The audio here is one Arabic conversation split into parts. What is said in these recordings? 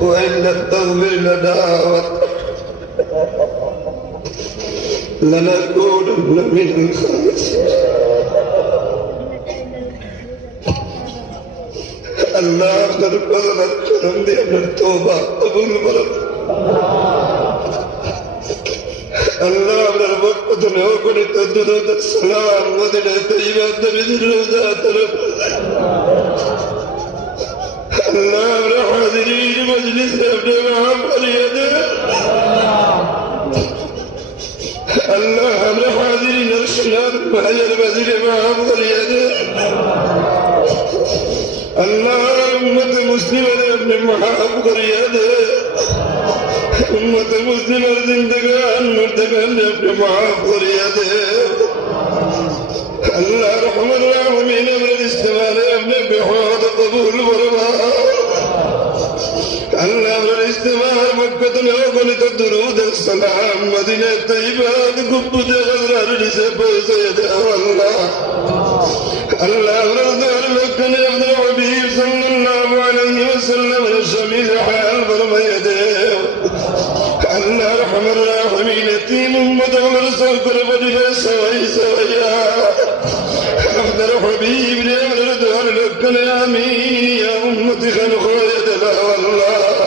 وإنك تغفر لنا لنكونن من الخاسرين اللہ اگر بغلت کرم دے اگر توبہ قبول برد اللہ اگر وقت دنے اپنے تدرد سلام مدنے طیبہ دنے روزہ طرف اللہ نعم الحاضرين مجلس ابن معمر يدير اللهم الحاضرين الشباب وهي المدينة معمر يدير اللهم أمة مسلمة ابن معمر يدير أمة مسلمة زندگان مرتبان ابن معمر يدير الله رحمة الله من أمر الاستماع ابن بحوض قبول ورب بدن أغني تدرود السلام مدينة طيبة قبو غزرار لسبو سيد الله الله رضوان لكن ابن الحبيب صلى الله عليه وسلم الشميل حال برميده الله رحم الراحمين يتيم امته مرسل برمجه سوي سويا. ابن الحبيب لابن لكن يا امين يا أمتي خلقوا يد والله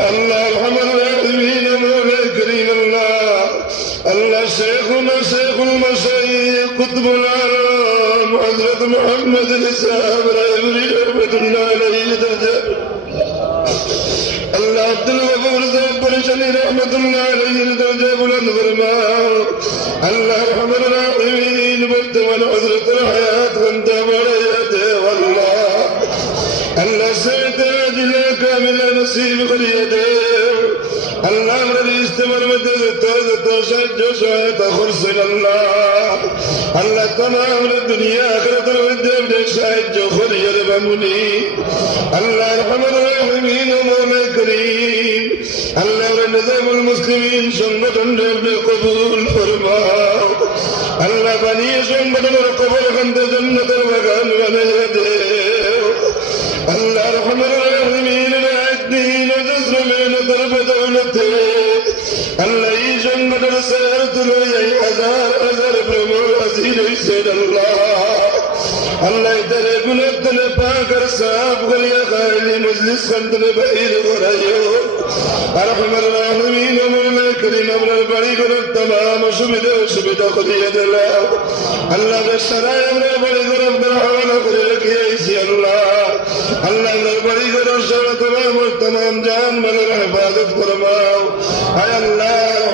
الله الحمد الراحمين مولا كريم الله. الله شيخ المشايخ قطب العالم حضرة محمد الإسلام رأي رحمة الله عليه درجة. الله عبد الغفور زبر شني رحمة الله عليه درجة بلند فرماه الله الحمد الراحمين مبتمن حضرة الحياة وانت وليته والله. الله سيد أجل كامل نصيب خليته সাহায্য সহায়তা করছেন আল্লাহ। মধ্যে আপনি সাহায্য করি আরে কবুল ফরমাও। আল্লাহ বানিয়ে সংগঠনের কবর কান্তের জন্য তোর আপনার স্যার তুলে যাই হাজার হাজার প্রভু হাসির হইছেন আল্লাহ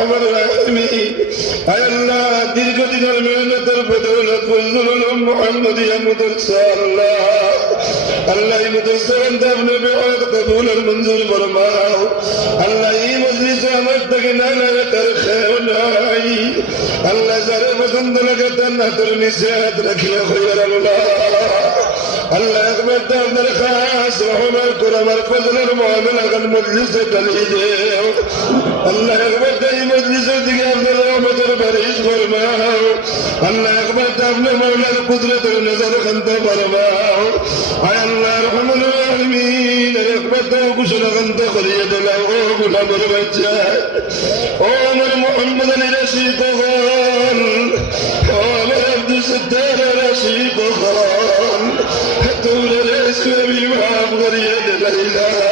রহমত রাখনি আল্লাহ, দীর্ঘদিনের মেহনতের বদৌলত বন্ধুল মোহাম্মদ আল্লাহ আল্লাহ মুদস্তান্ত আপনি বেহত কবুলের মঞ্জুর ফরমাও। আল্লাহ, এই মজলিসে আমার থেকে না লাগে তার খেয়ে নাই। আল্লাহ, যারে পছন্দ লাগে তার নাতের নিচে হাত রাখিয়া হইয়ার আল্লাহ আল্লাহ একবার তো আপনার খাস করে আমার ফজলের মহামেলা মজলিসে টালিয়ে দেয় الله يقبل دم مجلس دقام الرحمة البريش فرماه الله يقبل دم مولى القدرة النظر خنت فرماه أي الله رحم الراحمين. يقبل دم كشل خنت خلية له غلام الرجال عمر محمد الرشيد خان. عمر عبد الستار الرشيد خان. الاسلام ما أفضل يد ليلى. الله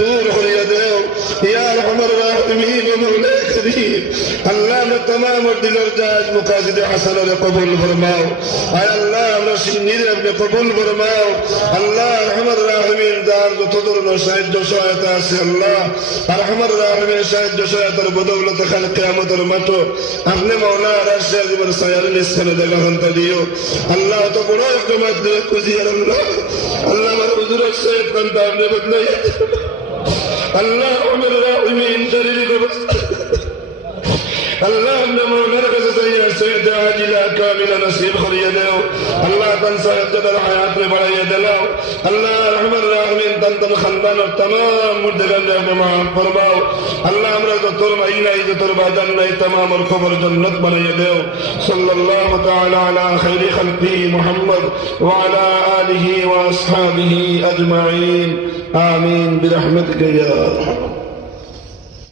দূর করিয়া দেও ইয়া রহমান রাহিমিন মৌলা করিম আল্লাহ, আমরা তমাম দিলের জাজ মুকাজিদ হাসানের কবুল ফরমাও। আয় আল্লাহ, আমরা সিন্নির আপনি কবুল ফরমাও। আল্লাহ রহমান রাহিমিন যার যত ধরনের সাহায্য, সহায়তা আছে আল্লাহ। রহমান রাহিমের সাহায্য, সহায়তার বদৌলতে খাল কেয়ামতের মাঠো। আপনি মৌলা রাশিয়া জীবন সায়ার নিস্থানে দেখা হন্তা দিও। আল্লাহ, তো বড় একটা মাধ্যমে খুঁজিয়ার আল্লাহ। আল্লাহ আমার হুজুরের সহিত কান্তা আপনি বদলাই اللهم اللائمين سرلك اللهم مرغز سيئا سيدا عاجلا كاملا نصيب خريدنا الله تنسى يبدأ الحياة بڑا يدلا الله رحم الراحمين تنتم خندان تمام مردگان رحمة معام فرماؤ الله امرا زطور مئینا زطور بادن تمام الخبر جنت بڑا يدو صلى الله تعالى على خير خلقه محمد وعلى آله وأصحابه أجمعين. آمين برحمتك يا أرحم